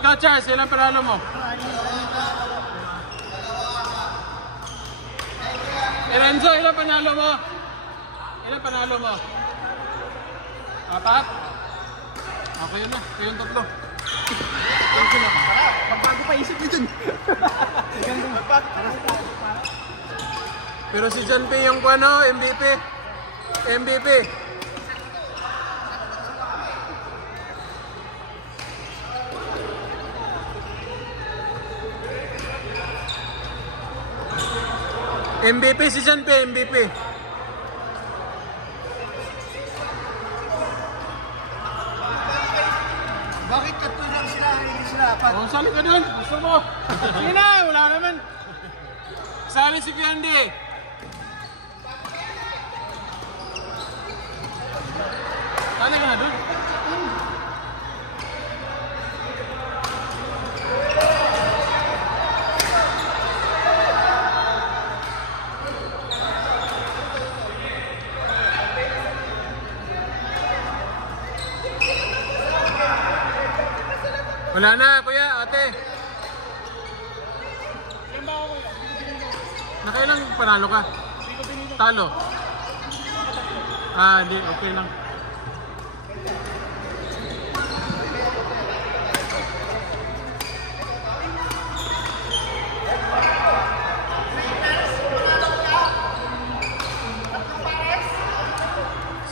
Ikaw, Charles, ilang panalo mo? Renzo, ilang panalo mo? Ilang panalo mo? 4? Okay yun na, kayong tatlo. Pagbago pa isip nyo dun. Pero si John P yung ano, MVP. MVP. MVP si John P, MVP. Bakit katulong sila? Hindi sila apat. Oh, sali ka dun. Gusto mo? Sige na, wala naman. Sali si Candy. Sali ka na dun. Wala na, kuya, ate. Nakailang panalo ka? Talo? Ah, hindi, okay lang.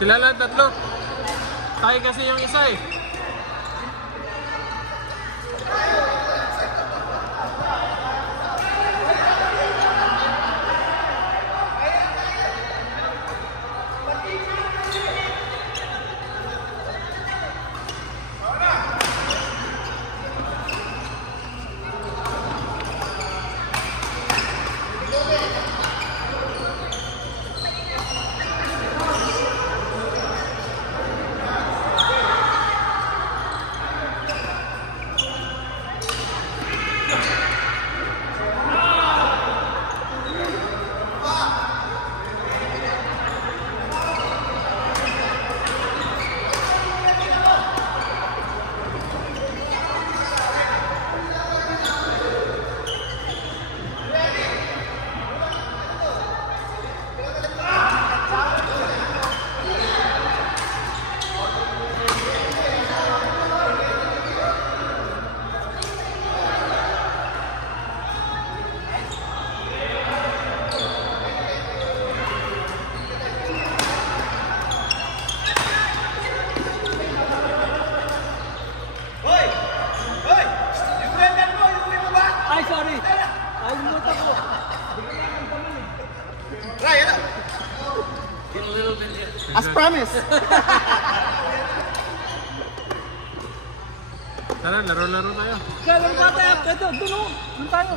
Sila lang tatlo. Tayo kasi yung isa eh. As promised. Tara, laro-laro tayo. Laro na tayo. Ito, doon o. Doon tayo.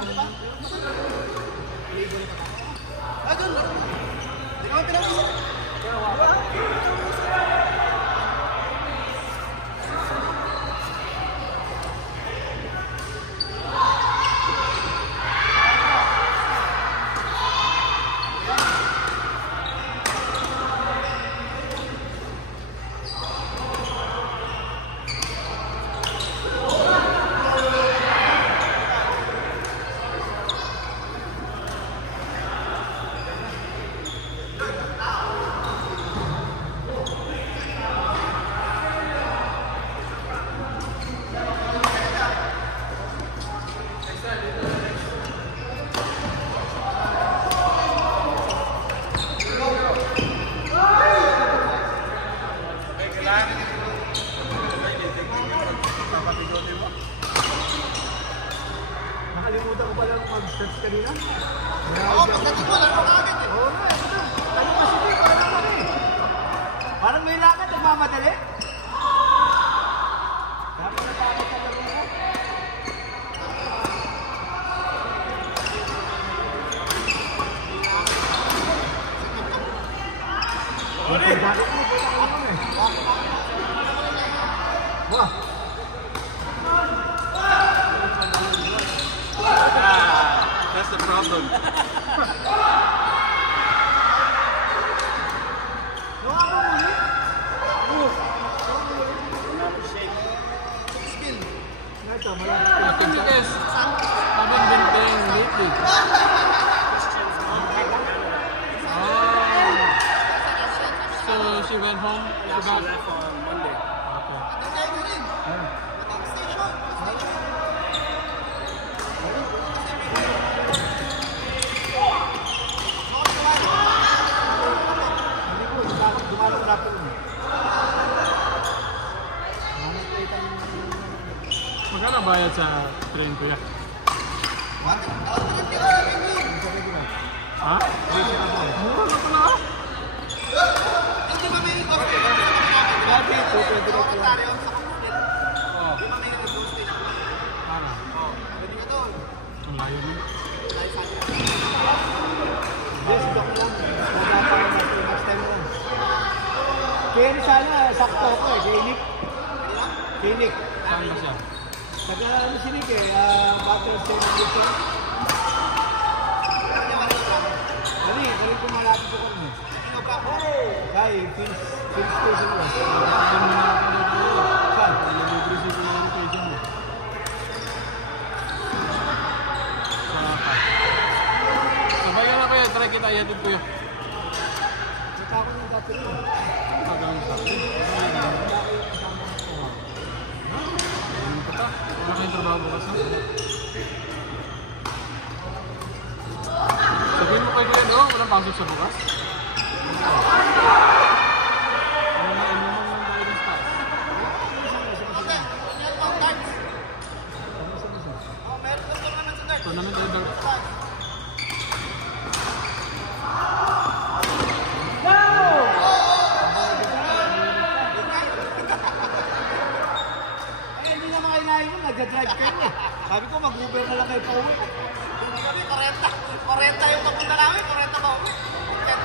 Ah, doon. Hindi ka pinag-isa. Nakalimutan ko pala mag-search kanina. Oo, pagdating mo, laro ka agad eh. Oo nga, ito. Tanong kasi di, parang kami. Parang may lakad, nagmamadali. Dapat na takot ka laro mo. Bakit mo po lang ako eh? Wah! That's the problem. Ito, malapit. Because haven't been playing lately. Oh. So she went home. She got left on Monday. okay. Hindi ko, dumalong natin. Magkano bayad sa train ko yan? Ha? Mura na pala ah. Oh. Para. Ang layo mo. Yes, doc lang. Nagpapain natin next time lang. Kaya ni sana, sakto ako eh. Kay Nick. Kay Nick. Saan ba siya? Nag-ano si Nick eh. Battle State dito. Ano eh, kaya kung malapit ko kami. Kay, Phil's Station mo. Sabihin mo na ako dito. Saan? Libre si ko lang kayo dyan. Sabayan na kayo. Try kita. Yatid ko yun. Natakot ng dati rin. Pagkang sa akin. Ayun pa ta. Wala kayong trabaho bukas na. Sabihin mo kay Kuya Do, walang pasok sa bukas. Ano na inuman lang tayo ng stars. Tournament tayo daw. Ay, hindi naman kayo nahin mo. Nagda-drive kayo eh. Sabi ko, mag-Uber na lang kayo pa uwi. Kami 40 yung papunta namin, 40 ba uwi? 40.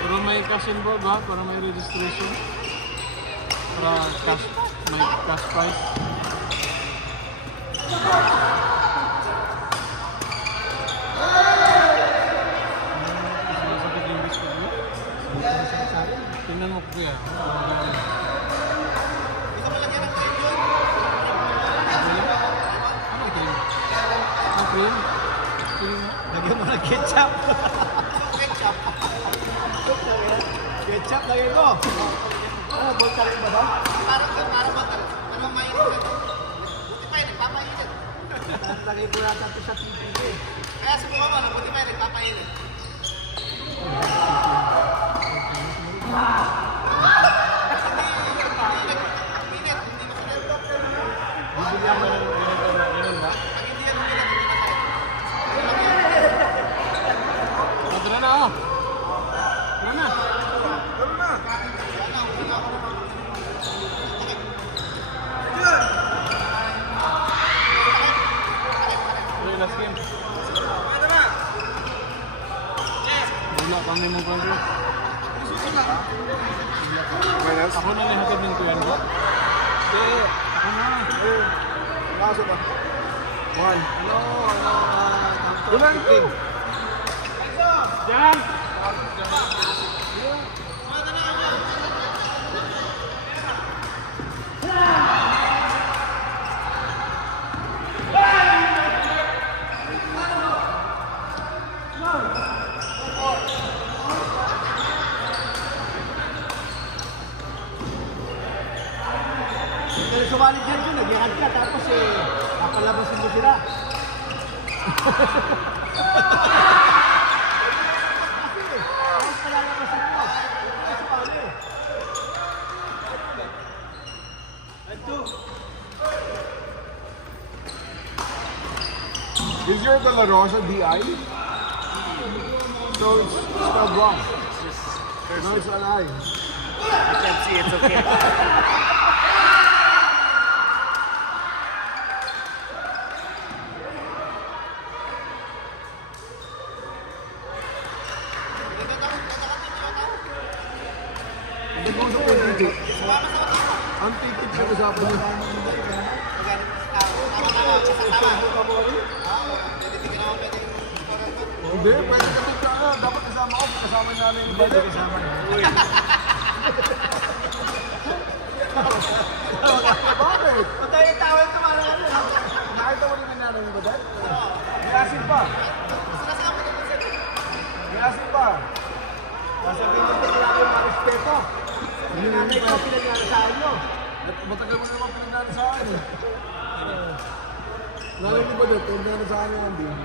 Pero may cash involved ha, para may registration. Para cash, may cash price. Masakit yung biscuit mo. Tingnan mo kuya. Gusto mo lagyan ng cream yun? Ano cream? Ah, cream? Cream mo? Lagyan mo ng ketchup. Ketchup. Ketchup, lagyan mo. Ano, bolta rin ba daw? Parang mainit na ito. Buti pa yun, nagpapainit. Lagay ko yata ito sa TV eh. Kaya subukan mo, buti pa yun, nagpapainit. Init, hindi masakit. Bibili ako ng ganito na ganun ba? Pag hindi yan umilat, hindi masakit. Tara na oh. Tara na. Okay, last game. Wala kami mong control. Ako na lihatid ng kuya ko. Ako na. Pasok ba? One. Ulan ko. Diyan. Pero sumali dyan ko, nag-ihad ka, tapos napalabasin mo sila. Tapos palalabasin mo. Sumali. Is your De La Rosa DI? So it's spelled wrong. No, it's an I. You can see it's okay. Hindi ko sa pagkiti. Ang titip sa usapan niya. Hindi, pwede ka dito. Dapat kasama ko. Kasama namin. Pwede kasama na. Bakit? nanay ko pinagkakasaan nyo. Matagal mo naman pinagdaan sa akin eh. Narinig ba dito? Pinagdaan sa akin yung din.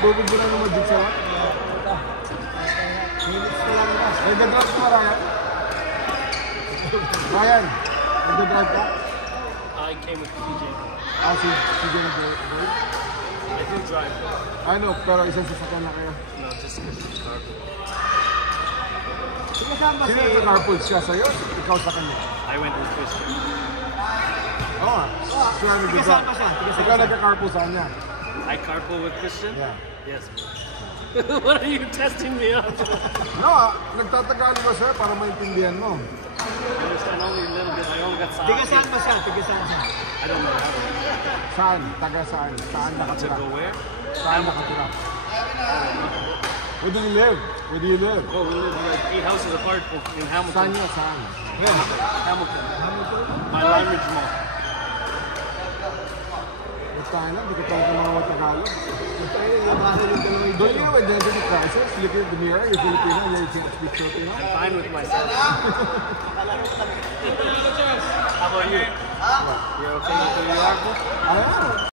Bubog mo lang ng magic sa wat? Minutes ko lang na. Nagdadrive ka, Ryan? Ryan, nagdadrive ka? I came with TJ. Si nag-drive? I do drive. I know, pero isang sasakyan na kayo. No, just because it's carpool. Sige, saan ba Sino si... nagka-carpool siya sa'yo? Ikaw sa kanya? I went with Christian. Oo nga. Siya Tiga saan ba nag-drive. siya? Tiga saan Ikaw siya? nagka-carpool sa kanya? I carpool with Christian? Yeah. Yes. What are you testing me on? No, nagtatagalog ka sir para maintindihan mo. I understand only a little bit. I only got Tiga side. saan ba siya? Tiga saan siya? I don't know how to. Saan? Taga saan? Saan To nakatira? go where? Saan nakatira? Where do you live? Where do you live? Oh, we live like 8 houses apart in Saan Hamilton. niya? Saan? Hamilton. My Limeridge Mall. Basta na, hindi ko talaga mga Tagalog. Pwede, labasan yung dalawang Don't you have identity crisis? Look at the mirror, you're Filipino, you can't speak Filipino. I'm fine with myself. How about you? You're okay with who you are? I am.